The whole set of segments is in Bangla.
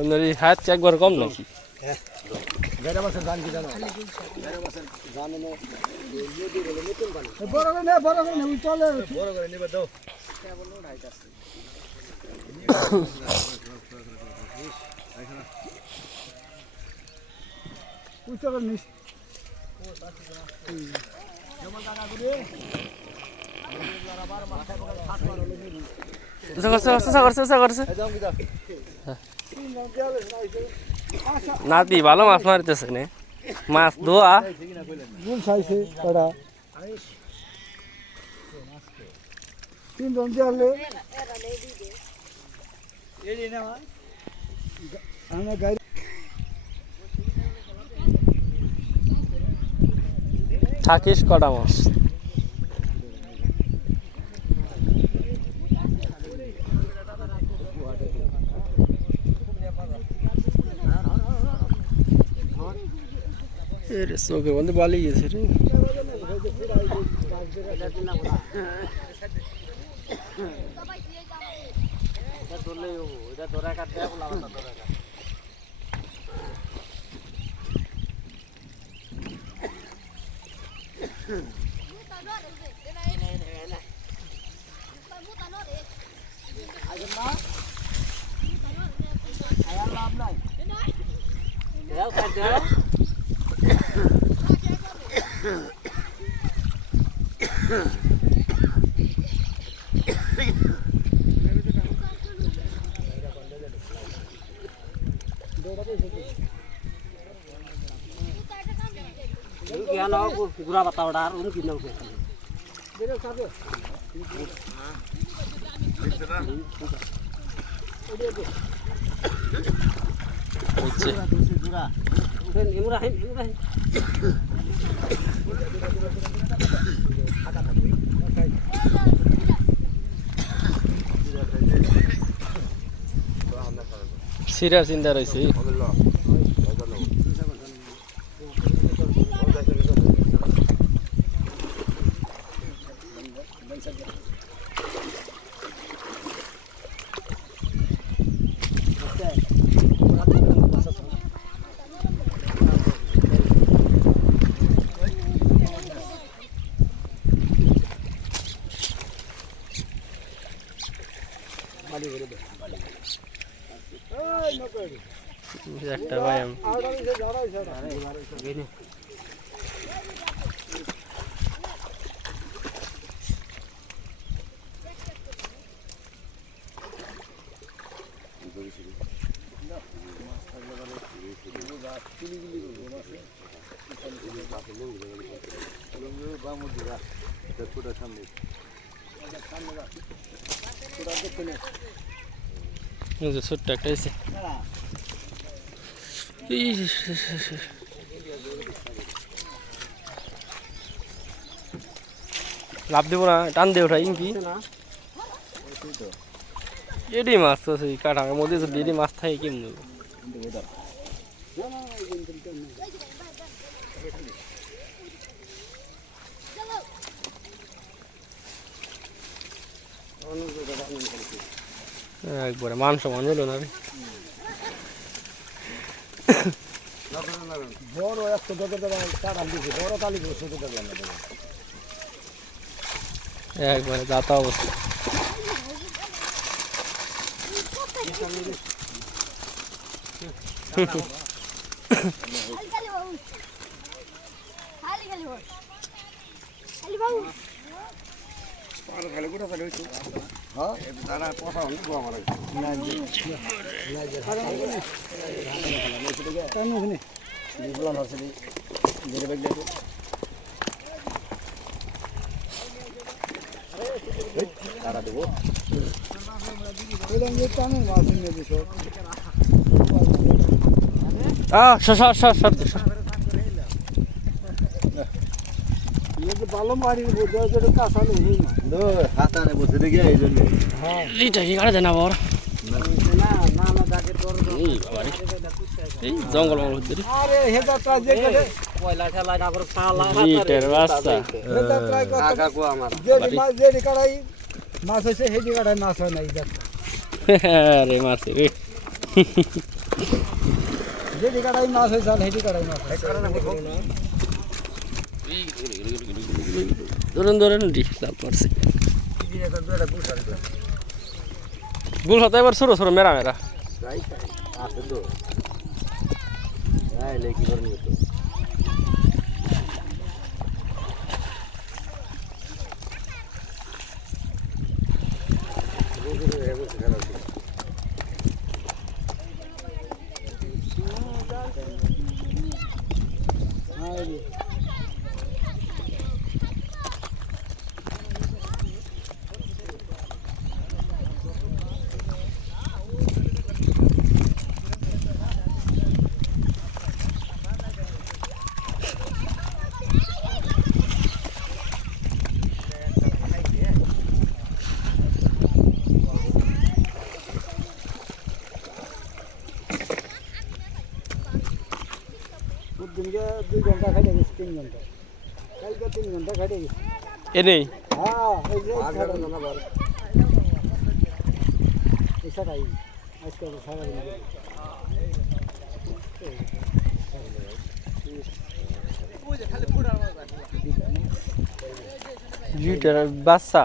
আপনার এই হাত একবার কম নাকি? নাতি ভালো মাছ মারতেছে না, মাছ ধোয়া থাকিস কটা মাছ। চোখে বলতে বালি গেছে রে। गुरा बताओ डार उन किलो के সিরার চিন্তা রয়েছে। একটা ভাই ছোট্ট একটা এসে লাভ দেবো না, টান দিয়ে ওঠাই কি এডি মাছ তো সেই কাটার মধ্যে যদি এডি মাছ থাকে কেমন একবারে মান সমান হলো না বড় একটা বড় কালি একবারে যাতা অবস্থা। ভালো মারি কাঁচা নেই হাতানে বসে দেখি এই জন্য না বড় জঙ্গল মাছ হয়েছে হেঁটে কাটায় মাছ হয় না। আরে মারছে রে যেটি কাটাই মাছ হয়েছে আর হেঁটি কাটাই মাছ ধরেন ধরেন ডি লাভ মারছে গুল হতে এবার ছোট ছোট মেরা মেরা আছে তো কি করবি তো দিনকে 2 ঘন্টা খাইতে গেছি 3 ঘন্টা কালকে 3 ঘন্টা খাইতে গেছি এ নেই হ্যাঁ এই যে এসাটাই আজকে সারা দিন জিটার বাচ্চা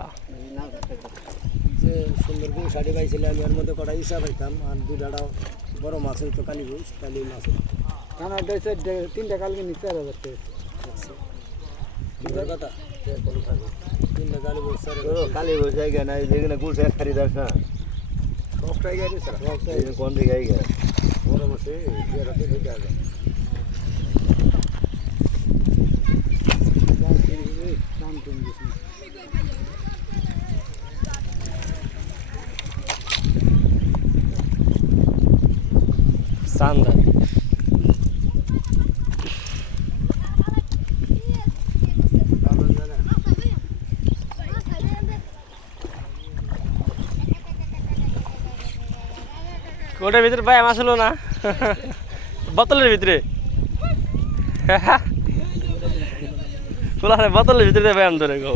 যে সুন্দর করে শাড়ি পাইছিলাম এর মধ্যে কটা ইসা পাইতাম আর 2টা বড় মাছ হইতো কালি বুঝ কালি মাছ কারণ এটা 3টা কালকে নিতে 4000 টাকা কথা 3টা কালি বুঝ স্যার কালি বুঝ জায়গা নাই যেখানে গুছ এক খরিদার না সবটাই গাড়ি স্যার সবটাই কোন দিকে গাড়ি বড় মাছ এই রাতে দিকে আসে সান্দা কোটার ভিতরে ভাই মাছ হলো না বোতলের ভিতরে বোতলের ভিতরে ভাই আমি ধরে গো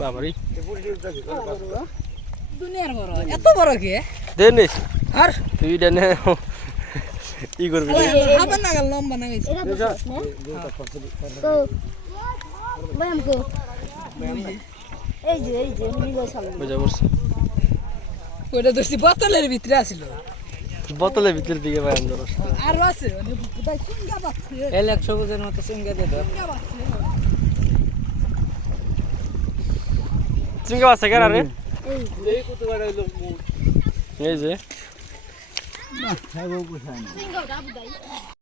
বাবারি দুনিয়ার বড় এত বড় কি দেনিস আর তুই দেনে ই করবি আবার নাগাল লম্বা না গেছে বুঝা পড়ছে ওইটা দোস্তি বোতলের ভিতরে আছিল বোতলের ভিতর দিকে ভাই আমি ধরো আর আছে মানে কোথায় সিঙ্গা বাচ্ছে এল 100 বুঝের মতো সিঙ্গা দে দাও সিঙ্গা বাচ্ছে চিংড়ি আছে কেন রে এই যে না খাইবো কোথায় না